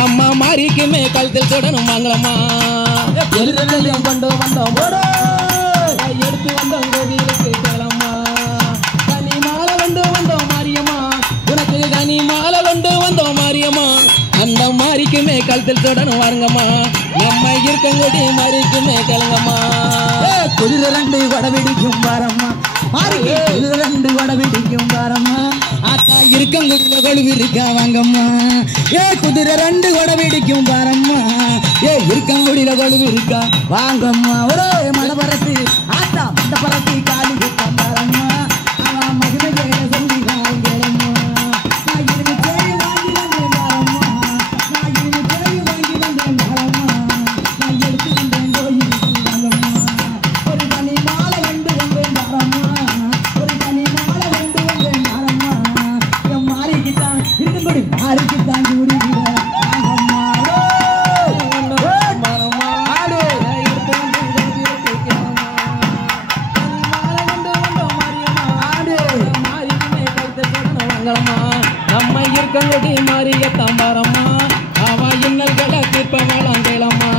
நம்ம மாறிக்குமே கழுத்தில் தொடணும் வாங்கலாமா கொண்டு வந்தோம் எடுத்து வந்தோம் கோவிலுக்கு கேளம்மா கனி மாலை கொண்டு வந்தோம் மாரியம்மா உனக்கு கனி மாலை கொண்டு வந்தோம் மாரியம்மா அந்த மாறிக்குமே கழுத்தில் தொடணும் வாருங்கம்மா நம்ம இருக்கங்கொடி மாறிக்குமே கேளுங்கம்மா குதிரை ரெண்டு வடபிடிக்கும் பாரம்மா குதிரை ரெண்டு வடபிடிக்கும் பாரம்மா ஆத்தா இருக்கங்குடியில கொழுவு இருக்கா வாங்கம்மா குதிரை ரெண்டு வடபிடிக்கும் பாரம்மா இருக்கங்குடியில கொழுவு இருக்கா வாங்கம்மா ஒரே மடபரத்து ஆத்தா மண்ட பரத்தி காலி குத்தம் பாரம்மா அவன் மகிமை கேட்க சொல்லி வாங்கம்மா நான் இரும்பு தேடி வாங்கி வந்தேன் பாரம்மா நான் இரும்பு தேடி வாங்கி வந்தேன் பாரம்மா நான் எடுத்து வந்தேன் கோயிலுக்கு வாங்கம்மா ஒரு கனி மாலை கொண்டு வந்தேன் பாரம்மா ஒரு கனி மாலை கொண்டு வந்தேன் பாரம்மா என் மாறிக்கிட்டான் இருக்கங்குடி மாறிக்கிட்டான் கூடிக்கிறேன் நம்ம இருக்கங்கொடி மாறிய தாம்பாரம்மா அவ இன்னல்களை தீர்ப்பவளாம் கேளம்மா